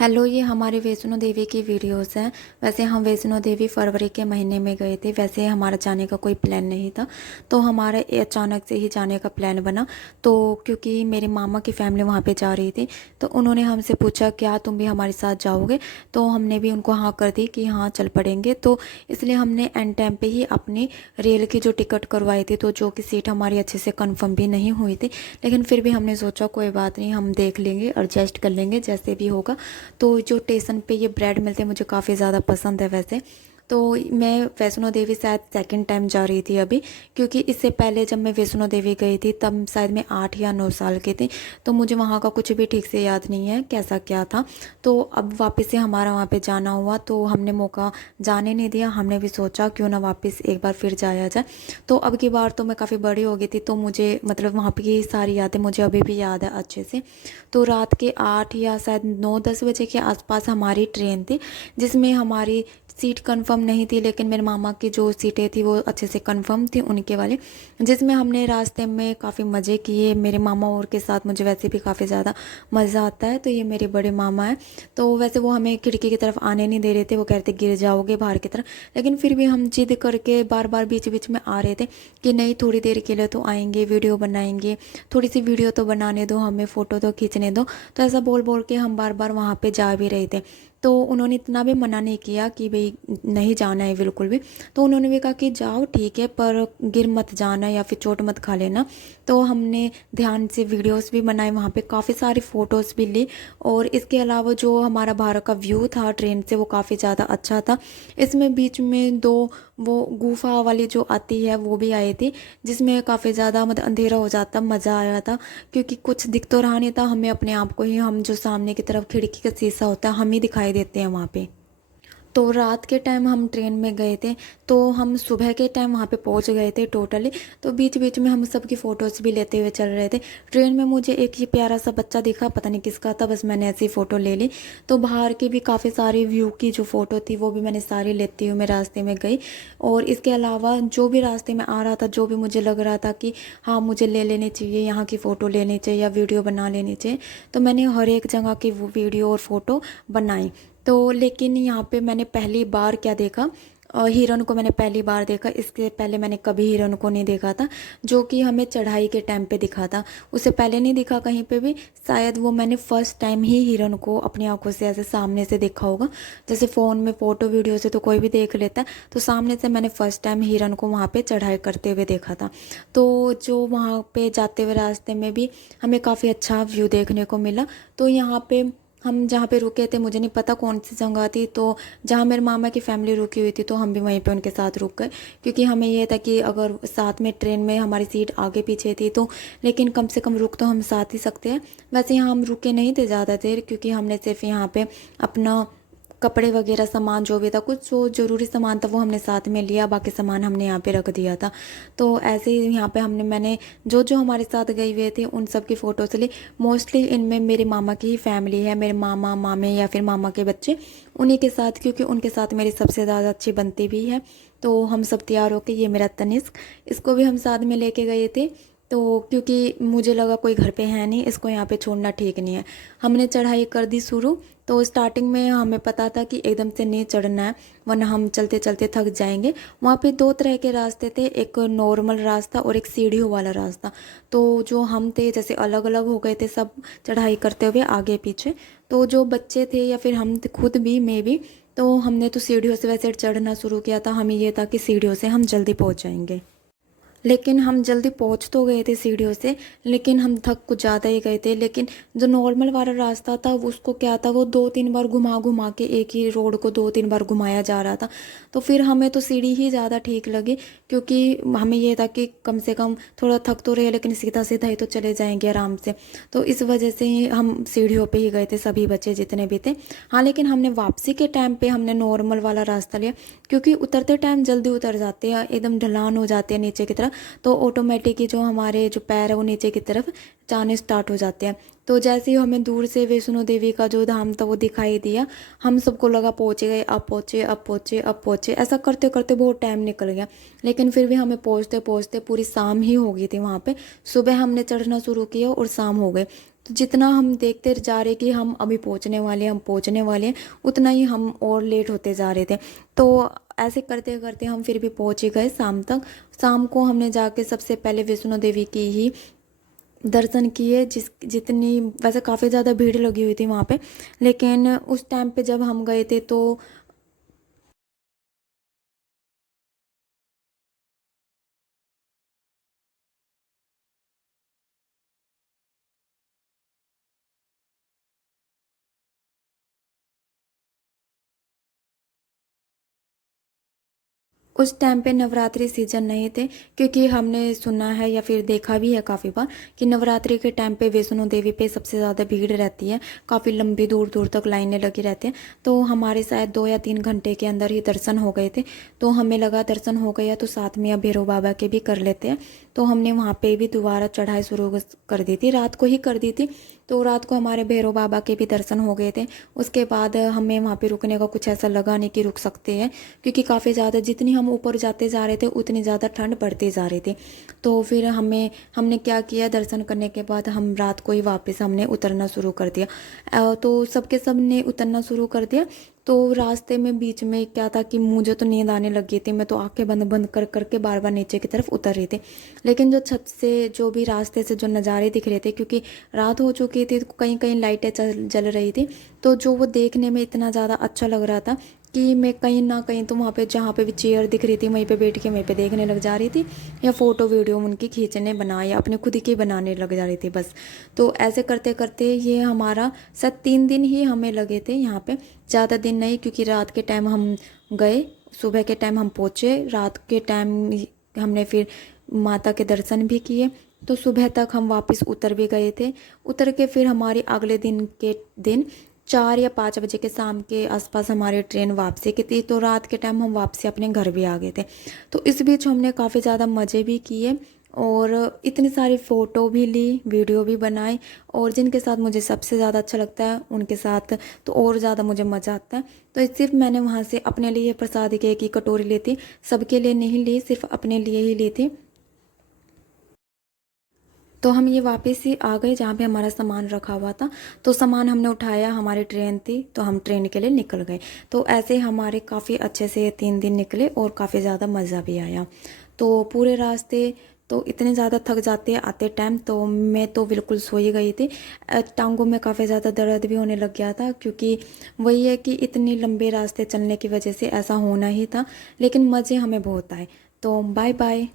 Hello, ये हमारे वैष्णो देवी की वीडियोस हैं। वैसे हम वैष्णो देवी फरवरी के महीने में गए थे। वैसे हमारा जाने का कोई प्लान नहीं था, तो हमारा अचानक से ही जाने का प्लान बना। तो क्योंकि मेरे मामा की फैमिली वहाँ पे जा रही थी, तो उन्होंने हमसे पूछा क्या तुम भी हमारे साथ जाओगे। तो हमने भी उनको हाँ कर दी कि हाँ चल पड़ेंगे। तो इसलिए हमने एंड टाइम पे ही अपनी रेल की जो टिकट करवाई थी, तो जो कि सीट हमारी अच्छे से कन्फर्म भी नहीं हुई थी, लेकिन फिर भी हमने सोचा कोई बात नहीं, हम देख लेंगे, एडजस्ट कर लेंगे जैसे भी होगा। तो जो स्टेशन पे ये ब्रेड मिलते हैं मुझे काफ़ी ज़्यादा पसंद है वैसे। तो मैं वैष्णो देवी शायद सेकंड टाइम जा रही थी अभी, क्योंकि इससे पहले जब मैं वैष्णो देवी गई थी तब शायद मैं 8 या 9 साल की थी। तो मुझे वहाँ का कुछ भी ठीक से याद नहीं है कैसा क्या था। तो अब वापस से हमारा वहाँ पे जाना हुआ, तो हमने मौका जाने नहीं दिया। हमने भी सोचा क्यों ना वापस एक बार फिर जाया जाए। तो अब की बार तो मैं काफ़ी बड़ी हो गई थी, तो मुझे मतलब वहाँ की सारी यादें मुझे अभी भी याद है अच्छे से। तो रात के 8 या शायद 9-10 बजे के आसपास हमारी ट्रेन थी, जिसमें हमारी सीट कंफर्म नहीं थी, लेकिन मेरे मामा की जो सीटें थी वो अच्छे से कंफर्म थी उनके वाले, जिसमें हमने रास्ते में काफ़ी मज़े किए। मेरे मामा और के साथ मुझे वैसे भी काफ़ी ज़्यादा मज़ा आता है। तो ये मेरे बड़े मामा हैं। तो वैसे वो हमें खिड़की की तरफ आने नहीं दे रहे थे, वो कहते गिर जाओगे बाहर की तरफ, लेकिन फिर भी हम जिद करके बार बार बीच बीच में आ रहे थे कि नहीं थोड़ी देर के लिए तो आएंगे, वीडियो बनाएंगे, थोड़ी सी वीडियो तो बनाने दो हमें, फ़ोटो तो खींचने दो। तो ऐसा बोल बोल के हम बार बार वहाँ पे जा भी रहे थे। तो उन्होंने इतना भी मना नहीं किया कि भाई नहीं जाना है बिल्कुल भी। तो उन्होंने भी कहा कि जाओ ठीक है, पर गिर मत जाना या फिर चोट मत खा लेना। तो हमने ध्यान से वीडियोस भी बनाए, वहाँ पे काफ़ी सारी फ़ोटोज़ भी ली। और इसके अलावा जो हमारा बाहर का व्यू था ट्रेन से वो काफ़ी ज़्यादा अच्छा था। इसमें बीच में दो वो गुफा वाली जो आती है वो भी आई थी, जिसमें काफ़ी ज़्यादा मतलब अंधेरा हो जाता, मज़ा आया था। क्योंकि कुछ दिख तो रहा नहीं था हमें अपने आप को ही, हम जो सामने की तरफ खिड़की का शीशा होता है हम ही दिखाई देते हैं वहाँ पे। तो रात के टाइम हम ट्रेन में गए थे, तो हम सुबह के टाइम वहाँ पे पहुँच गए थे टोटली। तो बीच बीच में हम सबकी फ़ोटोज़ भी लेते हुए चल रहे थे। ट्रेन में मुझे एक ये प्यारा सा बच्चा दिखा, पता नहीं किसका था, बस मैंने ऐसी फ़ोटो ले ली। तो बाहर की भी काफ़ी सारी व्यू की जो फ़ोटो थी वो भी मैंने सारी लेती हुई मैं रास्ते में गई। और इसके अलावा जो भी रास्ते में आ रहा था, जो भी मुझे लग रहा था कि हाँ मुझे ले लेनी चाहिए, यहाँ की फ़ोटो लेनी चाहिए या वीडियो बना लेनी चाहिए, तो मैंने हर एक जगह की वो वीडियो और फ़ोटो बनाई। तो लेकिन यहाँ पे मैंने पहली बार क्या देखा, हिरन को मैंने पहली बार देखा। इसके पहले मैंने कभी हिरन को नहीं देखा था, जो कि हमें चढ़ाई के टाइम पे दिखा था। उससे पहले नहीं दिखा कहीं पे भी। शायद वो मैंने फर्स्ट टाइम ही हिरन को अपनी आंखों से ऐसे सामने से देखा होगा। जैसे फ़ोन में फ़ोटो वीडियो से तो कोई भी देख लेता है, तो सामने से मैंने फ़र्स्ट टाइम हिरन को वहाँ पर चढ़ाई करते हुए देखा था। तो जो वहाँ पर जाते हुए रास्ते में भी हमें काफ़ी अच्छा व्यू देखने को मिला। तो यहाँ पे हम जहाँ पे रुके थे, मुझे नहीं पता कौन सी जगह थी, तो जहाँ मेरे मामा की फैमिली रुकी हुई थी तो हम भी वहीं पे उनके साथ रुक गए। क्योंकि हमें ये था कि अगर साथ में ट्रेन में हमारी सीट आगे पीछे थी तो, लेकिन कम से कम रुक तो हम साथ ही सकते हैं। वैसे यहाँ हम रुके नहीं थे ज़्यादा देर, क्योंकि हमने सिर्फ यहाँ पे अपना कपड़े वगैरह सामान जो भी था, कुछ जो ज़रूरी सामान था वो हमने साथ में लिया, बाकी सामान हमने यहाँ पे रख दिया था। तो ऐसे ही यहाँ पे हमने मैंने जो जो हमारे साथ गए हुए थे उन सब की फ़ोटोज़ ली। मोस्टली इनमें मेरे मामा की ही फैमिली है, मेरे मामा मामे या फिर मामा के बच्चे, उन्हीं के साथ, क्योंकि उनके साथ मेरी सबसे ज़्यादा अच्छी बनती भी है। तो हम सब तैयार होके, ये मेरा तनिष्क, इसको भी हम साथ में लेके गए थे। तो क्योंकि मुझे लगा कोई घर पे है नहीं, इसको यहाँ पे छोड़ना ठीक नहीं है। हमने चढ़ाई कर दी शुरू। तो स्टार्टिंग में हमें पता था कि एकदम से नहीं चढ़ना है, वरना हम चलते चलते थक जाएंगे। वहाँ पे दो तरह के रास्ते थे, एक नॉर्मल रास्ता और एक सीढ़ियों वाला रास्ता। तो जो हम थे जैसे अलग अलग हो गए थे सब, चढ़ाई करते हुए आगे पीछे। तो जो बच्चे थे या फिर हम खुद भी, मैं भी, तो हमने तो सीढ़ियों से वैसे चढ़ना शुरू किया था। हमें ये था कि सीढ़ियों से हम जल्दी पहुँच जाएंगे। लेकिन हम जल्दी पहुंच तो गए थे सीढ़ियों से, लेकिन हम थक कुछ ज़्यादा ही गए थे। लेकिन जो नॉर्मल वाला रास्ता था उसको क्या था, वो 2-3 बार घुमा घुमा के एक ही रोड को 2-3 बार घुमाया जा रहा था। तो फिर हमें तो सीढ़ी ही ज़्यादा ठीक लगी, क्योंकि हमें ये था कि कम से कम थोड़ा थक तो रहे लेकिन सीधा सीधा ही तो चले जाएंगे आराम से। तो इस वजह से ही हम सीढ़ियों पर ही गए थे सभी बच्चे जितने भी थे। हाँ, लेकिन हमने वापसी के टाइम पर हमने नॉर्मल वाला रास्ता लिया, क्योंकि उतरते टाइम जल्दी उतर जाते हैं, एकदम ढलान हो जाते हैं नीचे की तरफ। तो ऑटोमेटिक ही जो हमारे जो पैर है वो नीचे की तरफ जाने स्टार्ट हो जाते हैं। तो जैसे ही हमें दूर से वैष्णो देवी का जो धाम था वो दिखाई दिया, हम सबको लगा पहुँच गए, अब पहुँचे, अब पहुँचे, अब पहुँचे, ऐसा करते करते बहुत टाइम निकल गया। लेकिन फिर भी हमें पहुँचते पहुँचते पूरी शाम ही हो गई थी वहाँ पे। सुबह हमने चढ़ना शुरू किया और शाम हो गए। तो जितना हम देखते जा रहे कि हम अभी पहुंचने वाले हैं, उतना ही हम और लेट होते जा रहे थे। तो ऐसे करते करते हम फिर भी पहुंच ही गए शाम तक। शाम को हमने जाके सबसे पहले वैष्णो देवी की ही दर्शन किए। जितनी वैसे काफ़ी ज़्यादा भीड़ लगी हुई थी वहाँ पे, लेकिन उस टाइम पे जब हम गए थे तो उस टाइम पे नवरात्रि सीजन नहीं थे, क्योंकि हमने सुना है या फिर देखा भी है काफ़ी बार कि नवरात्रि के टाइम पे वैष्णो देवी पे सबसे ज़्यादा भीड़ रहती है, काफ़ी लंबी दूर दूर तक लाइनें लगी रहती हैं। तो हमारे शायद 2 या 3 घंटे के अंदर ही दर्शन हो गए थे। तो हमें लगा दर्शन हो गया तो साथ में अब भैरव बाबा के भी कर लेते हैं। तो हमने वहाँ पे भी दोबारा चढ़ाई शुरू कर दी थी, रात को ही कर दी थी। तो रात को हमारे भैरव बाबा के भी दर्शन हो गए थे। उसके बाद हमें वहाँ पे रुकने का कुछ ऐसा लगा नहीं कि रुक सकते हैं, क्योंकि काफ़ी ज़्यादा जितनी हम ऊपर जाते जा रहे थे उतनी ज़्यादा ठंड बढ़ती जा रही थी। तो फिर हमने क्या किया, दर्शन करने के बाद हम रात को ही वापस हमने उतरना शुरू कर दिया। तो सबके सब ने उतरना शुरू कर दिया। तो रास्ते में बीच में क्या था कि मुझे तो नींद आने लगी थी, मैं तो आंखें बंद बंद कर करके बार बार नीचे की तरफ उतर रही थी। लेकिन जो छत से जो भी रास्ते से जो नज़ारे दिख रहे थे, क्योंकि रात हो चुकी थी तो कहीं कहीं लाइटें जल रही थी, तो जो वो देखने में इतना ज़्यादा अच्छा लग रहा था कि मैं कहीं ना कहीं तो वहाँ पे जहाँ पे भी चेयर दिख रही थी वहीं पे बैठ के वहीं पे देखने लग जा रही थी, या फ़ोटो वीडियो उनकी खींचने बना या अपने खुद की बनाने लग जा रही थी बस। तो ऐसे करते करते ये हमारा शायद 3 दिन ही हमें लगे थे यहाँ पे, ज़्यादा दिन नहीं, क्योंकि रात के टाइम हम गए, सुबह के टाइम हम पहुँचे, रात के टाइम हमने फिर माता के दर्शन भी किए। तो सुबह तक हम वापस उतर भी गए थे। उतर के फिर हमारी अगले दिन 4 या 5 बजे के शाम के आसपास हमारी ट्रेन वापसी की थी। तो रात के टाइम हम वापसी अपने घर भी आ गए थे। तो इस बीच हमने काफ़ी ज़्यादा मज़े भी किए और इतनी सारी फ़ोटो भी ली, वीडियो भी बनाई। और जिनके साथ मुझे सबसे ज़्यादा अच्छा लगता है उनके साथ तो और ज़्यादा मुझे मज़ा आता है। तो सिर्फ मैंने वहाँ से अपने लिए प्रसाद की एक ही कटोरी ली थी, सबके लिए नहीं ली, सिर्फ अपने लिए ही ली थी। तो हम ये वापस ही आ गए जहाँ पे हमारा सामान रखा हुआ था। तो सामान हमने उठाया, हमारी ट्रेन थी तो हम ट्रेन के लिए निकल गए। तो ऐसे हमारे काफ़ी अच्छे से 3 दिन निकले और काफ़ी ज़्यादा मज़ा भी आया। तो पूरे रास्ते तो इतने ज़्यादा थक जाते हैं आते टाइम, तो मैं तो बिल्कुल सो ही गई थी। टांगों में काफ़ी ज़्यादा दर्द भी होने लग गया था, क्योंकि वही है कि इतने लंबे रास्ते चलने की वजह से ऐसा होना ही था। लेकिन मज़े हमें बहुत आए। तो बाय बाय।